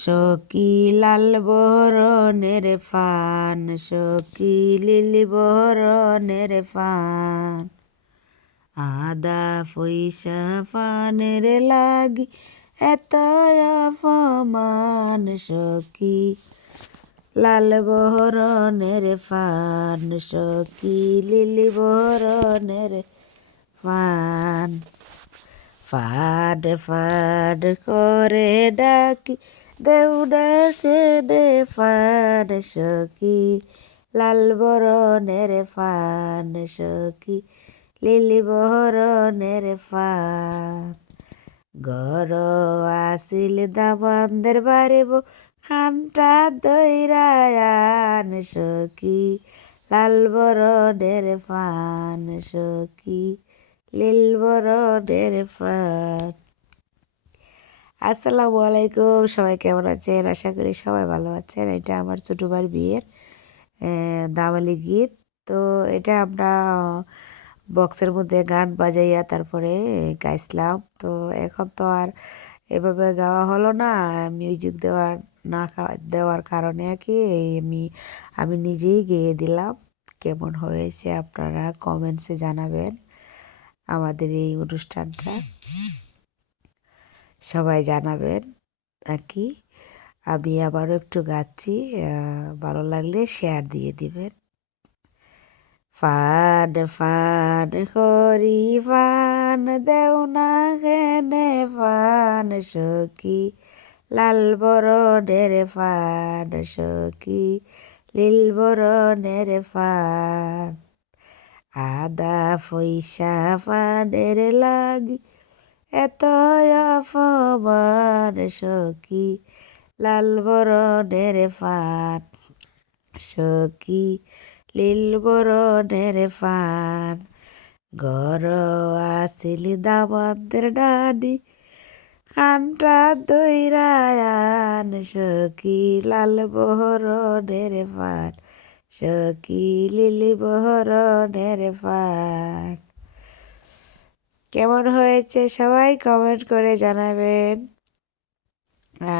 সকি লাল বরণের ফান সকি লিলি বরণের ফান। আদা পয়সা পানের লাগি এত অপমান। সকি লাল বরণের ফান সকি লিলি বরণের ফান। ফাড ফাড করে ডাকি, দেউ ডাকে দে ফান সকি লাল বরণের ফান সকি লিলি বরণের ফান গর আসিল দাবান্দের বাড়িব খানটা দৈরায়ান সকি লাল বরণের ফান সকি লিল বরণের ফান আসসালামু আলাইকুম, সবাই কেমন আছেন? আশা করি সবাই ভালো আছেন। এটা আমার ছোটো ভাইয়ের বিয়ের দামালি গীত। তো এটা আমরা বক্সের মধ্যে গান বাজাইয়া তারপরে গাইছিলাম। তো এখন তো আর এভাবে গাওয়া হলো না। মিউজিক দেওয়ার, না দেওয়ার কারণে কি আমি আমি নিজেই গেয়ে দিলাম। কেমন হয়েছে আপনারা কমেন্টসে জানাবেন। আমাদের এই অনুষ্ঠানটা। সবাই জানাবেন, আর কি? আমি আবারও একটু গাচ্ছি ভালো লাগলে শেয়ার দিয়ে দিবেন। ফান ফান করি, ফান দেও না কেনে, ফান সখী, লাল বরণের ফান সখী লীল বরণের ফান। আদা পয়সা ফানের লাগি, এত অপমান সখী, লাল বরণের ফান সখী লীল বরণের ফান গর আসিল দামন্দের ডানি খানটা দৈরায়ান সখী, লাল বহরণের ফান কেমন হয়েছে সবাই কমেন্ট করে জানাবেন।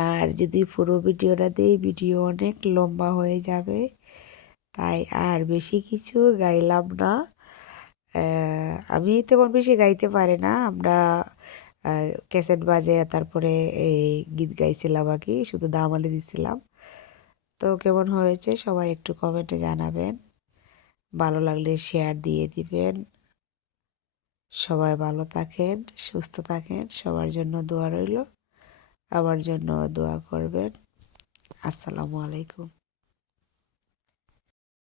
আর যদি পুরো ভিডিওটা দিই ভিডিও অনেক লম্বা হয়ে যাবে, তাই আর বেশি কিছু গাইলাম না। আমি তেমন বেশি গাইতে পারি না। আমরা ক্যাসেট বাজে তারপরে এই গীত গাইছিলাম আর কি, শুধু দামালি দিছিলাম। তো কেমন হয়েছে সবাই একটু কমেন্টে জানাবেন। ভালো লাগলে শেয়ার দিয়ে দিবেন। সবাই ভালো থাকেন, সুস্থ থাকেন, সবার জন্য দোয়া রইল। আমার জন্য দোয়া করবেন। আসসালামু আলাইকুম।